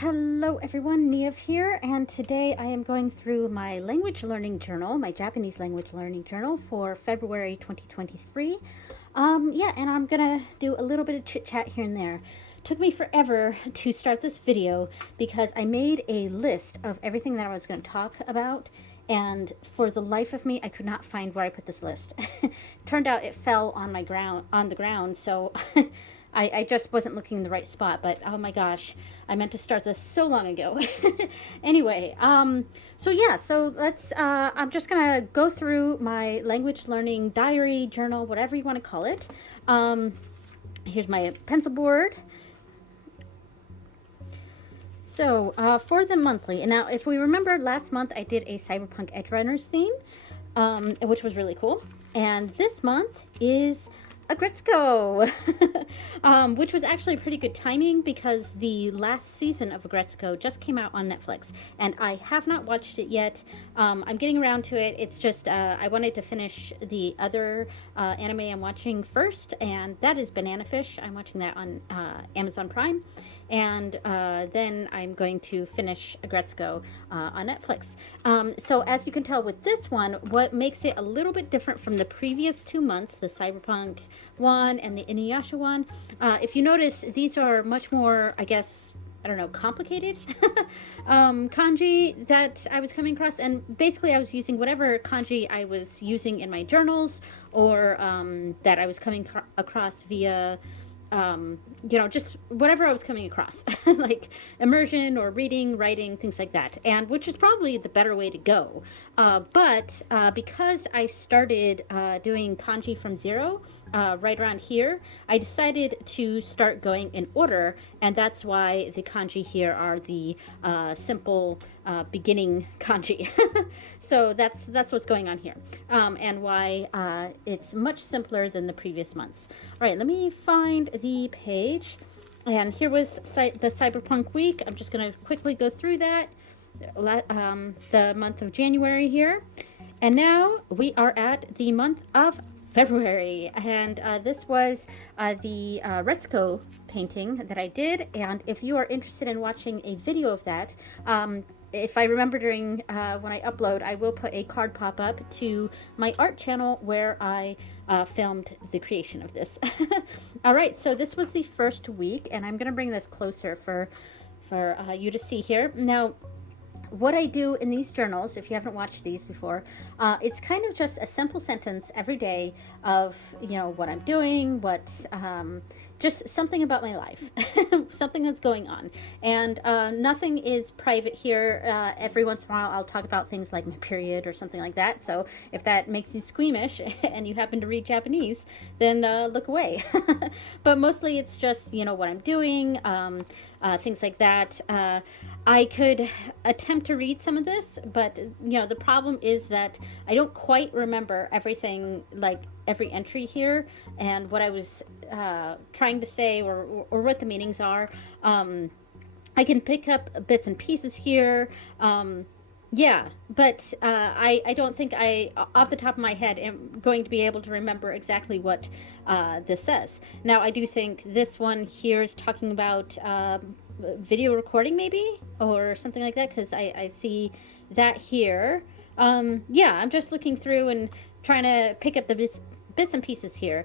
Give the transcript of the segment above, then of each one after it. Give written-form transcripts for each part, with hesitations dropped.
Hello everyone, Niamh here, and today I am going through my language learning journal, my Japanese language learning journal for February 2023. And I'm gonna do a little bit of chit chat here and there. Took me forever to start this video because I made a list of everything that I was going to talk about, and for the life of me I could not find where I put this list. Turned out it fell on the ground, so I just wasn't looking in the right spot, but oh my gosh, I meant to start this so long ago. Anyway, so let's, I'm just gonna go through my language learning diary, journal, whatever you want to call it. Here's my pencil board. So for the monthly, and now if we remember last month I did a Cyberpunk Edge Runners theme, which was really cool. And this month is Agretzko, which was actually pretty good timing because the last season of Agretzko just came out on Netflix, and I have not watched it yet. I'm getting around to it. It's just I wanted to finish the other anime I'm watching first, and that is Banana Fish. I'm watching that on Amazon Prime, and then I'm going to finish Agretzko on Netflix. So as you can tell with this one, what makes it a little bit different from the previous 2 months, the Cyberpunk one and the Inuyasha one, if you notice, these are much more, I guess, I don't know, complicated kanji that I was coming across. And basically I was using whatever kanji I was using in my journals, or that I was coming across via just whatever I was coming across, like immersion or reading, writing, things like that, and which is probably the better way to go. But because I started doing kanji from zero right around here, I decided to start going in order, and that's why the kanji here are the simple beginning kanji. So that's what's going on here, and why it's much simpler than the previous months. All right, let me find the page, and here was the Cyberpunk week. I'm just going to quickly go through that, the month of January here, and now we are at the month of February, and this was the Retsuko painting that I did. And if you are interested in watching a video of that, if I remember during when I upload, I will put a card pop-up to my art channel where I filmed the creation of this. All right, so this was the first week, and I'm gonna bring this closer for you to see here. Now, what I do in these journals, if you haven't watched these before, it's kind of just a simple sentence every day of, what I'm doing, just something about my life, something that's going on. And nothing is private here. Every once in a while, I'll talk about things like my period or something like that. So if that makes you squeamish and you happen to read Japanese, then look away. But mostly it's just, what I'm doing, things like that. I could attempt to read some of this, but the problem is that I don't quite remember everything, like every entry here, and what I was trying to say, or what the meanings are. I can pick up bits and pieces here. But I don't think I, off the top of my head, am going to be able to remember exactly what this says. Now, I do think this one here is talking about video recording, maybe, or something like that, because I see that here. I'm just looking through and trying to pick up the bits and pieces here.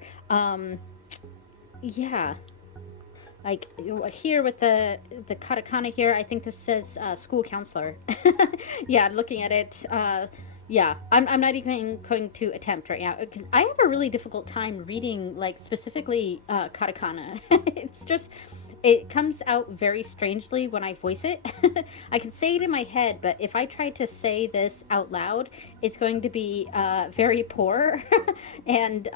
Like here with the katakana here, I think this says school counselor. Yeah, looking at it, I'm not even going to attempt right now, because I have a really difficult time reading, like, specifically katakana. It's just, it comes out very strangely when I voice it. I can say it in my head, but if I try to say this out loud, it's going to be very poor. And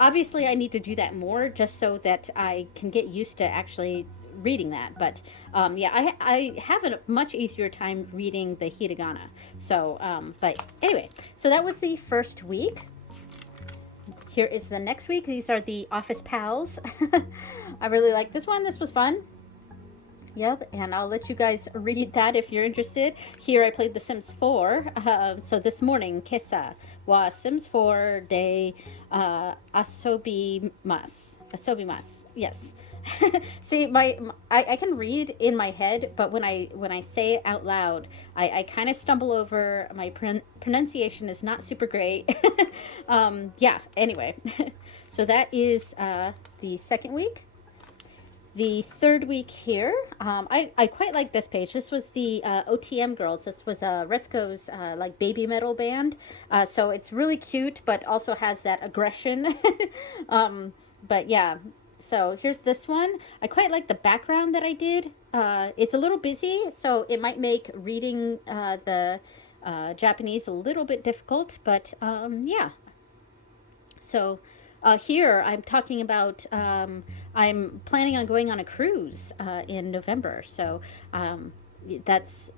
obviously I need to do that more just so that I can get used to actually reading that. But I have a much easier time reading the hiragana. So, but anyway, so that was the first week. Here is the next week. These are the Office Pals. I really like this one. This was fun. Yep, and I'll let you guys read that if you're interested. Here I played The Sims 4. So this morning, kesa wa Sims 4 de asobimasu. Yes. See, I can read in my head, but when I say it out loud, I kind of stumble over. My pronunciation is not super great. Yeah. Anyway, so that is the second week. The third week here, I quite like this page. This was the OTM girls. This was Retzko's like baby metal band. So it's really cute, but also has that aggression. But yeah, so here's this one. I quite like the background that I did. It's a little busy, so it might make reading the Japanese a little bit difficult, but yeah. So here I'm talking about I'm planning on going on a cruise in November. So that's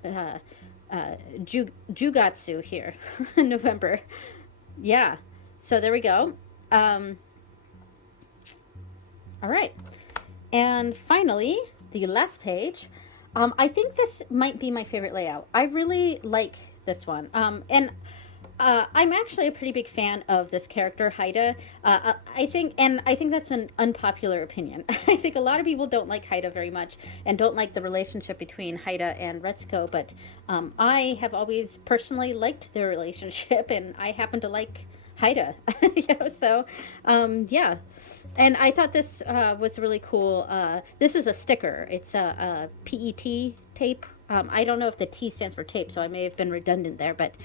Jugatsu here, November. Yeah. So there we go. All right. And finally, the last page. I think this might be my favorite layout. I really like this one. And I'm actually a pretty big fan of this character, Haida. I think that's an unpopular opinion. I think a lot of people don't like Haida very much and don't like the relationship between Haida and Retsuko, but I have always personally liked their relationship, and I happen to like Haida. So yeah. And I thought this was really cool. This is a sticker. It's a PET tape. I don't know if the T stands for tape, so I may have been redundant there. But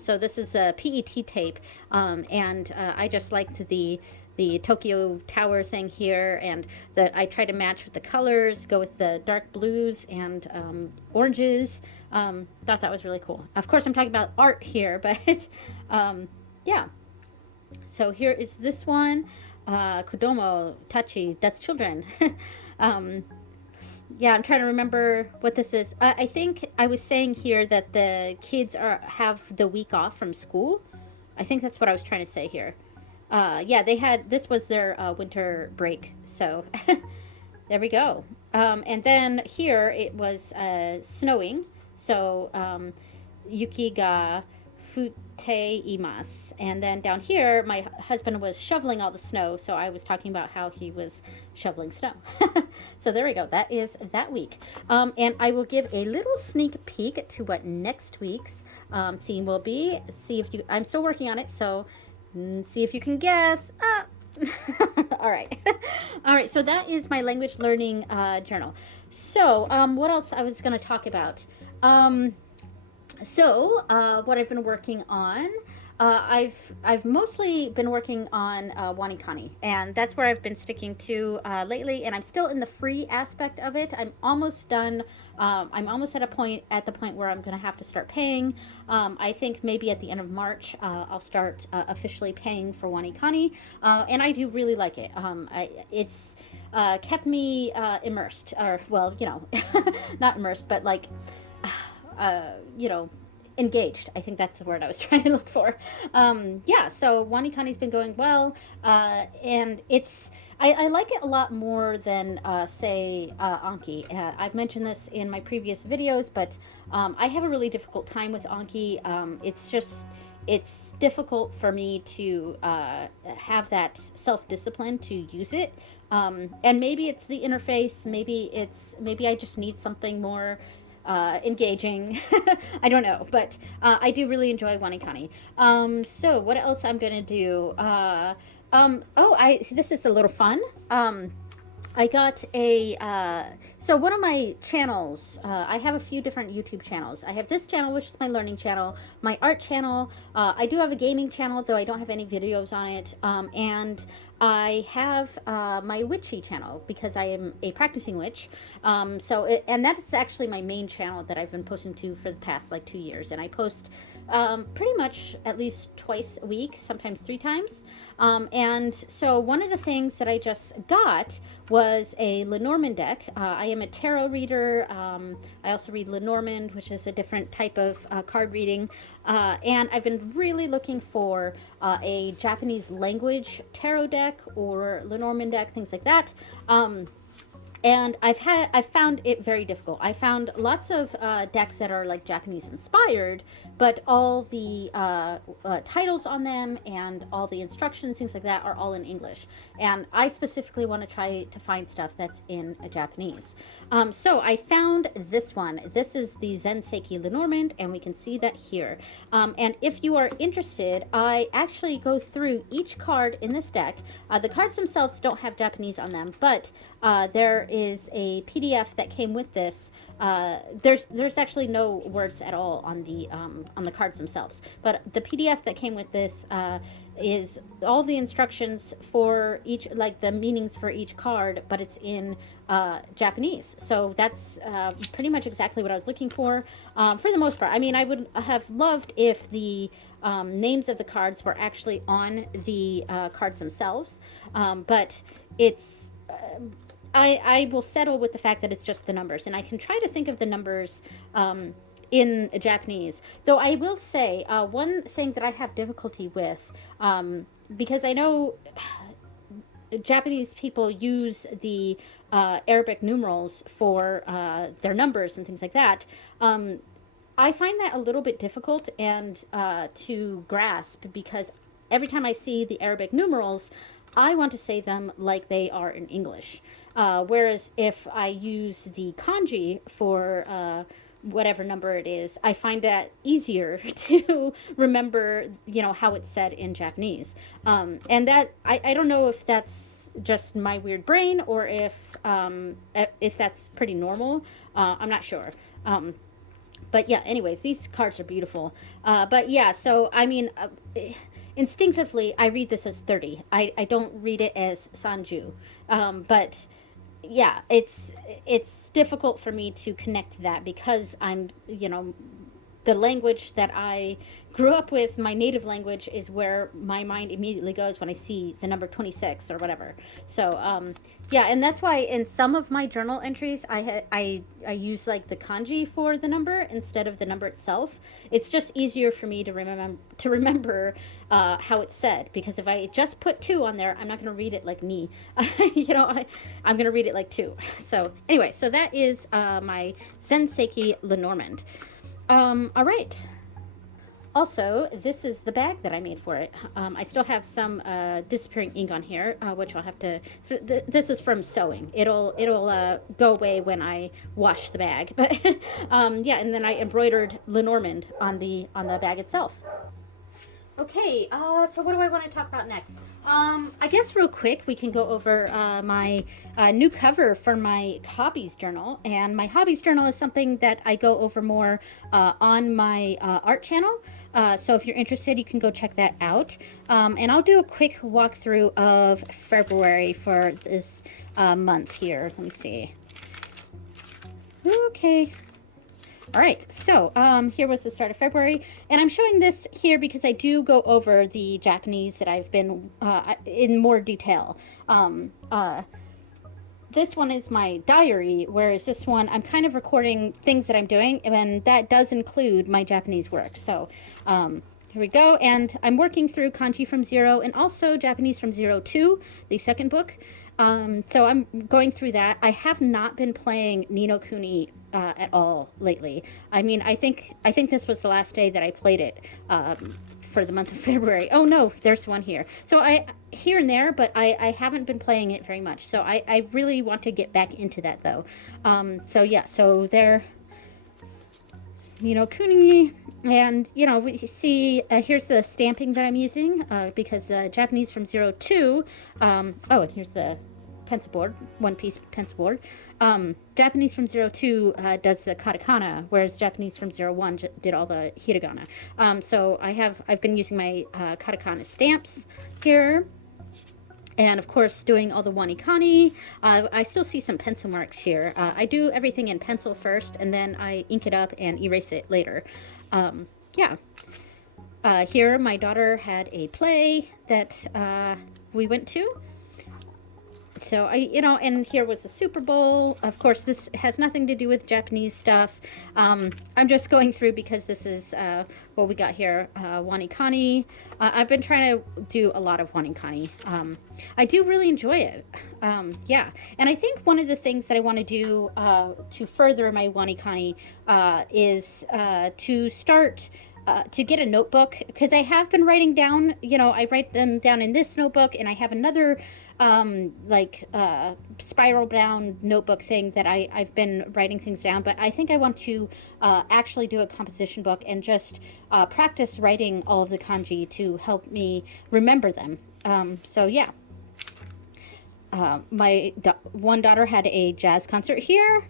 so this is a PET tape, and I just liked the Tokyo Tower thing here, and I try to match with the colors, go with the dark blues and oranges. Thought that was really cool. Of course, I'm talking about art here, but yeah. So here is this one. Kodomo Tachi, that's children. um, yeah, I'm trying to remember what this is. I think I was saying here that the kids have the week off from school. I think that's what I was trying to say here. Yeah, this was their winter break. So there we go. And then here it was snowing. So Yuki ga fute imasu. And then down here, my husband was shoveling all the snow. So I was talking about how he was shoveling snow. So there we go. That is that week. And I will give a little sneak peek to what next week's theme will be. I'm still working on it. So see if you can guess. All right. All right. So that is my language learning journal. So what else I was going to talk about? What I've been working on, I've mostly been working on Wanikani, and that's where I've been sticking to lately. And I'm still in the free aspect of it. I'm almost done. I'm almost at the point where I'm going to have to start paying. I think maybe at the end of March, I'll start officially paying for Wanikani, and I do really like it. It's kept me immersed, or well, not immersed, but like. Engaged. I think that's the word I was trying to look for. Yeah, so Wanikani's been going well, and I like it a lot more than, say, Anki. I've mentioned this in my previous videos, but I have a really difficult time with Anki. It's difficult for me to have that self-discipline to use it. And maybe it's the interface. Maybe I just need something more engaging. I don't know, but I do really enjoy Wanikani. So what else I'm gonna do? This is a little fun. I got so one of my channels, I have a few different YouTube channels. I have this channel, which is my learning channel, my art channel. I do have a gaming channel, though I don't have any videos on it. And I have my witchy channel because I am a practicing witch. And that's actually my main channel that I've been posting to for the past like 2 years. And I post pretty much at least twice a week, sometimes 3 times. And so one of the things that I just got was a Lenormand deck. I am a tarot reader. I also read Lenormand, which is a different type of card reading. And I've been really looking for a Japanese language tarot deck or Lenormand deck, things like that. and I've found it very difficult. I found lots of decks that are like Japanese inspired, but all the titles on them and all the instructions, things like that, are all in English. And I specifically want to try to find stuff that's in Japanese. So I found this one. This is the Zenseki Lenormand, and we can see that here. And if you are interested, I actually go through each card in this deck. The cards themselves don't have Japanese on them, but there is a PDF that came with this. There's actually no words at all on the cards themselves, but the PDF that came with this is all the instructions for each, like the meanings for each card, but it's in Japanese. So that's pretty much exactly what I was looking for the most part. I mean, I would have loved if the names of the cards were actually on the cards themselves, but it's I will settle with the fact that it's just the numbers, and I can try to think of the numbers in Japanese. Though I will say one thing that I have difficulty with, because I know Japanese people use the Arabic numerals for their numbers and things like that. I find that a little bit difficult and to grasp, because every time I see the Arabic numerals, I want to say them like they are in English. Whereas if I use the kanji for whatever number it is, I find that easier to remember, how it's said in Japanese. And that, I don't know if that's just my weird brain, or if that's pretty normal. I'm not sure. But yeah, anyways, these cards are beautiful. But yeah, so I mean, instinctively, I read this as 30. I don't read it as Sanju. But yeah, it's difficult for me to connect that, because I'm, the language that I grew up with, my native language, is where my mind immediately goes when I see the number 26 or whatever. So yeah, and that's why in some of my journal entries I use like the kanji for the number instead of the number itself. It's just easier for me to remember how it's said, because if I just put 2 on there, I'm not going to read it like me. I'm going to read it like 2. So anyway, so that is my Zenseki Lenormand. All right. Also, this is the bag that I made for it. I still have some disappearing ink on here, which I'll have to. This is from sewing. It'll go away when I wash the bag. But yeah, and then I embroidered Lenormand on the bag itself. Okay, so what do I want to talk about next? I guess real quick we can go over my new cover for my hobbies journal. And my hobbies journal is something that I go over more on my art channel. So if you're interested, you can go check that out. And I'll do a quick walkthrough of February for this month here. Let me see. Okay. All right, so here was the start of February, and I'm showing this here because I do go over the Japanese that I've been in more detail. This one is my diary, whereas this one I'm kind of recording things that I'm doing, and that does include my Japanese work. So here we go, and I'm working through Kanji from Zero and also Japanese from Zero 2, the second book. So I'm going through that. I have not been playing Ni no Kuni at all lately. I mean, I think this was the last day that I played it for the month of February. Oh no, there's one here. So I here and there, but I haven't been playing it very much. So I really want to get back into that though. So yeah, so there, Ni no Kuni. And, we see, here's the stamping that I'm using, because Japanese from 02, oh, and here's the pencil board, one-piece pencil board. Japanese from 02 does the katakana, whereas Japanese from 01 did all the hiragana. So I've been using my katakana stamps here. And of course, doing all the wanikani. I still see some pencil marks here. I do everything in pencil first, and then I ink it up and erase it later. Yeah. Here, my daughter had a play that we went to. So and here was the Super Bowl. Of course, this has nothing to do with Japanese stuff. I'm just going through because this is what we got here, wanikani. I've been trying to do a lot of wanikani. I do really enjoy it. Yeah, and I think one of the things that I want to do to further my wanikani is to start to get a notebook, because I have been writing down, I write them down in this notebook, and I have another spiral bound notebook thing that I've been writing things down. But I think I want to actually do a composition book and just practice writing all of the kanji to help me remember them. So yeah. My one daughter had a jazz concert here,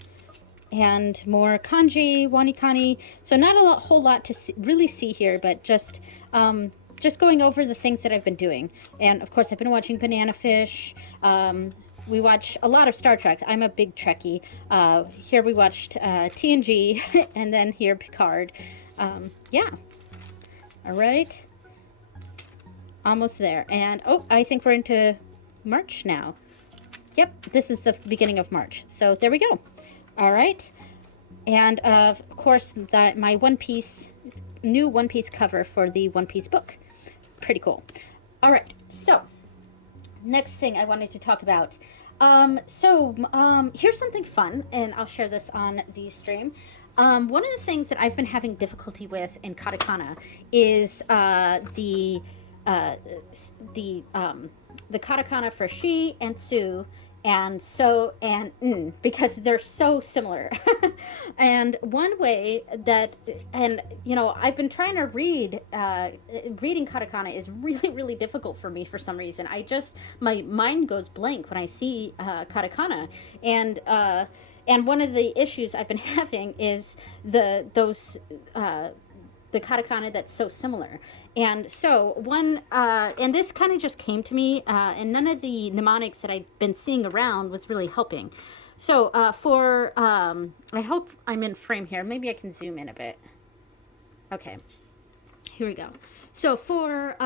and more kanji, wanikani. So not a whole lot to really see here, but just going over the things that I've been doing. And of course, I've been watching Banana Fish. We watch a lot of Star Trek. I'm a big Trekkie. Here we watched TNG, and then here Picard. Yeah. All right. Almost there. And I think we're into March now. Yep, this is the beginning of March. So there we go. All right. And of course, my new One Piece cover for the One Piece book. Pretty cool. All right. So next thing I wanted to talk about. Here's something fun, and I'll share this on the stream. One of the things that I've been having difficulty with in katakana is the katakana for shi and tsu and so and because they're so similar. And one way that, I've been trying to reading katakana is really, really difficult for me for some reason. My mind goes blank when I see katakana. And one of the issues I've been having is the katakana that's so similar. And so and this kind of just came to me, and none of the mnemonics that I've been seeing around was really helping. So I hope I'm in frame here. Maybe I can zoom in a bit. Okay, here we go. So for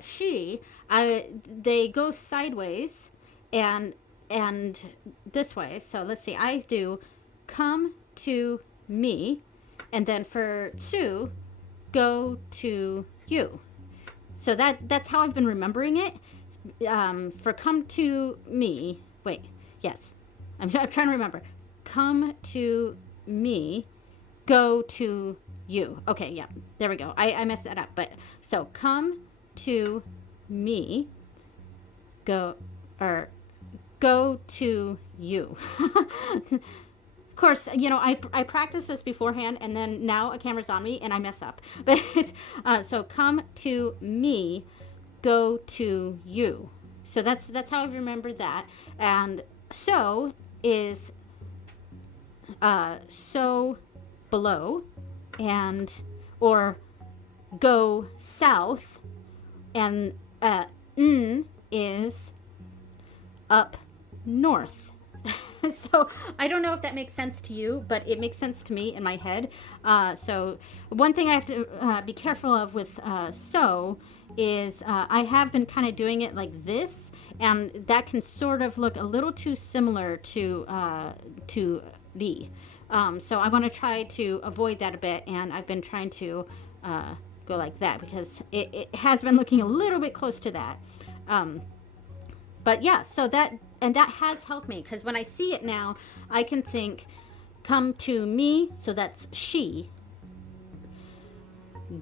she, they go sideways and this way. So let's see, I do come to me, and then for tsu, go to you. So that's how I've been remembering it. For come to me, I'm trying to remember. Come to me, go to you. Okay, yeah, there we go. I messed that up. But so come to me, go to you. Of course, I practiced this beforehand, and then now a camera's on me and I mess up. But so come to me, go to you. So that's how I've remembered that. And so is so below, and or go south, and is up north. So I don't know if that makes sense to you, but it makes sense to me in my head. So one thing I have to be careful of with so is I have been kind of doing it like this, and that can sort of look a little too similar to ri. So I want to try to avoid that a bit, and I've been trying to go like that because it has been looking a little bit close to that. But yeah, so that has helped me, because when I see it now, I can think come to me, so that's she,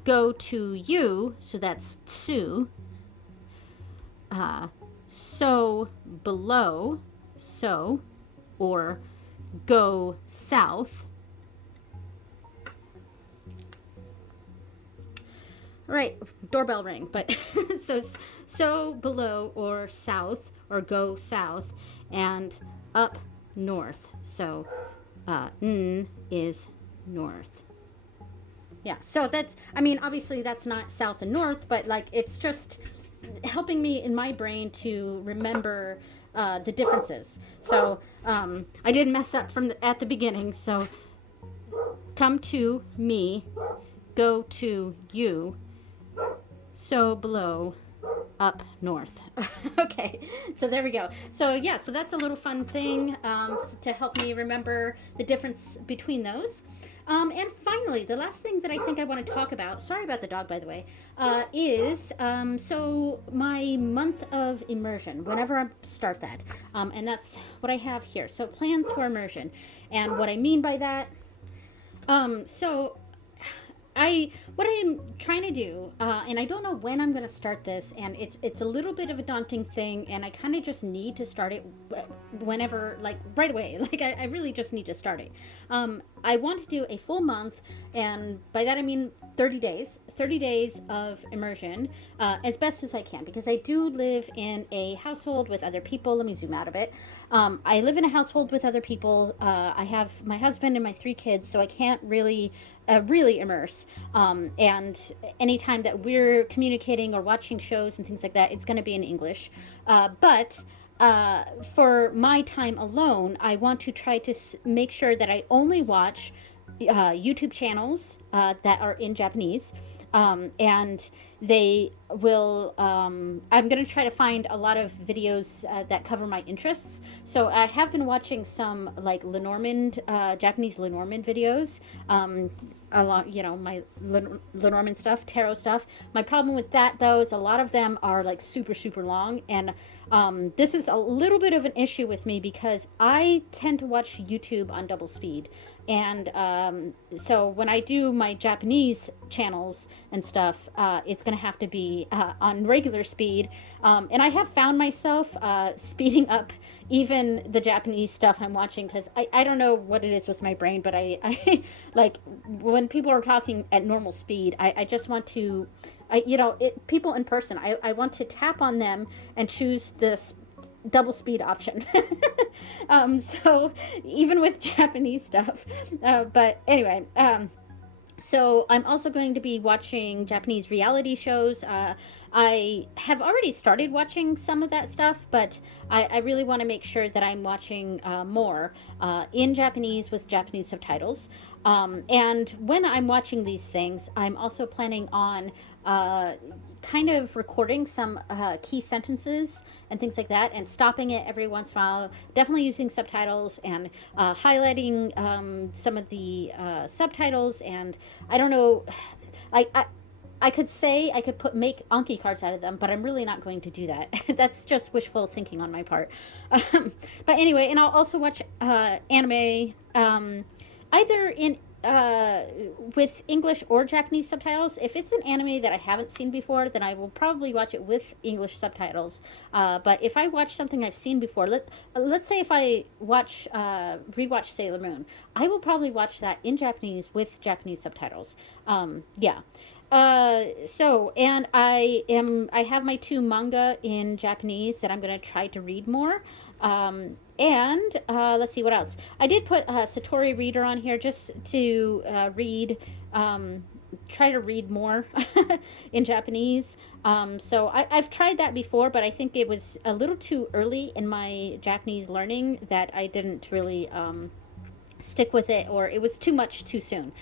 go to you, so that's tsu, so below, so, or go south. Right, doorbell ring, but so below or south, or go south, and up north. So n is north. Yeah, so that's, obviously that's not south and north, but it's just helping me in my brain to remember the differences. So I didn't mess up at the beginning. So come to me, go to you, so below, up north. Okay, so there we go. So yeah, so that's a little fun thing to help me remember the difference between those. And finally, the last thing that I think I want to talk about, sorry about the dog, by the way, is so my month of immersion, whenever I start that. And that's what I have here. So plans for immersion. And what I mean by that, so what I'm trying to do, and I don't know when I'm going to start this, and it's a little bit of a daunting thing, and I kind of just need to start it whenever, like right away. Like I really just need to start it. I want to do a full month, and by that I mean 30 days of immersion, as best as I can, because I do live in a household with other people. Let me zoom out a bit. I live in a household with other people. I have my husband and my 3 kids, so I can't really immerse. And anytime that we're communicating or watching shows and things like that, it's going to be in English. But for my time alone, I want to try to make sure that I only watch YouTube channels that are in Japanese. And they will, I'm going to try to find a lot of videos that cover my interests. So I have been watching some like Lenormand, Japanese Lenormand videos, along, my Lenormand stuff, tarot stuff. My problem with that though is a lot of them are like super, super long. And this is a little bit of an issue with me because I tend to watch YouTube on double speed. And so when I do my Japanese channels and stuff, it's going to have to be on regular speed. And I have found myself speeding up even the Japanese stuff I'm watching because I don't know what it is with my brain, but I like when people are talking at normal speed, I just want to, people in person, I want to tap on them and choose this double speed option. So even with Japanese stuff, but anyway, so I'm also going to be watching Japanese reality shows. I have already started watching some of that stuff, but I really want to make sure that I'm watching more in Japanese with Japanese subtitles. And when I'm watching these things, I'm also planning on kind of recording some key sentences and things like that and stopping it every once in a while, definitely using subtitles and highlighting some of the subtitles. And I don't know, I could say I could make Anki cards out of them, but I'm really not going to do that. That's just wishful thinking on my part. But anyway, and I'll also watch anime, either in with English or Japanese subtitles. If it's an anime that I haven't seen before, then I will probably watch it with English subtitles. But if I watch something I've seen before, let's say if I rewatch Sailor Moon, I will probably watch that in Japanese with Japanese subtitles. Yeah. So, and I have my 2 manga in Japanese that I'm going to try to read more. And let's see what else. I did put Satori Reader on here just to try to read more in Japanese. So I've tried that before, but I think it was a little too early in my Japanese learning that I didn't really stick with it, or it was too much too soon.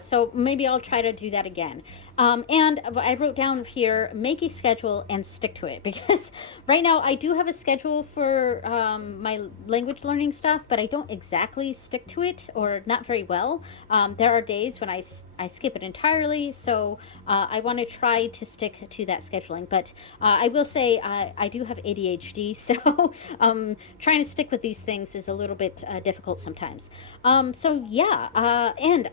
So maybe I'll try to do that again. And I wrote down here, make a schedule and stick to it, because right now I do have a schedule for my language learning stuff, but I don't exactly stick to it, or not very well. There are days when I skip it entirely, so I want to try to stick to that scheduling. But I will say I do have ADHD, so trying to stick with these things is a little bit difficult sometimes. So yeah, and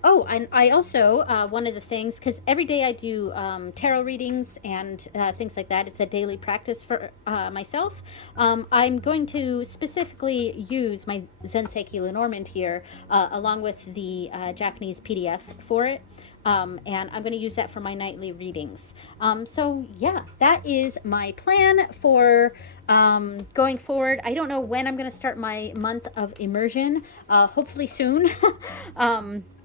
I also, one of the things, because every day I do tarot readings and things like that, it's a daily practice for myself. I'm going to specifically use my Zenseki Lenormand here, along with the Japanese PDF for it. And I'm going to use that for my nightly readings. So yeah, that is my plan for going forward. I don't know when I'm going to start my month of immersion. Hopefully soon.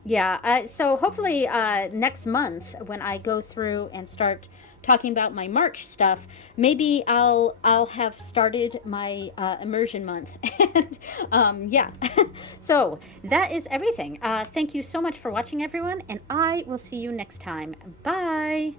Yeah, so hopefully next month when I go through and start talking about my March stuff, maybe I'll have started my immersion month. And yeah, so that is everything. Thank you so much for watching, everyone, and I will see you next time. Bye.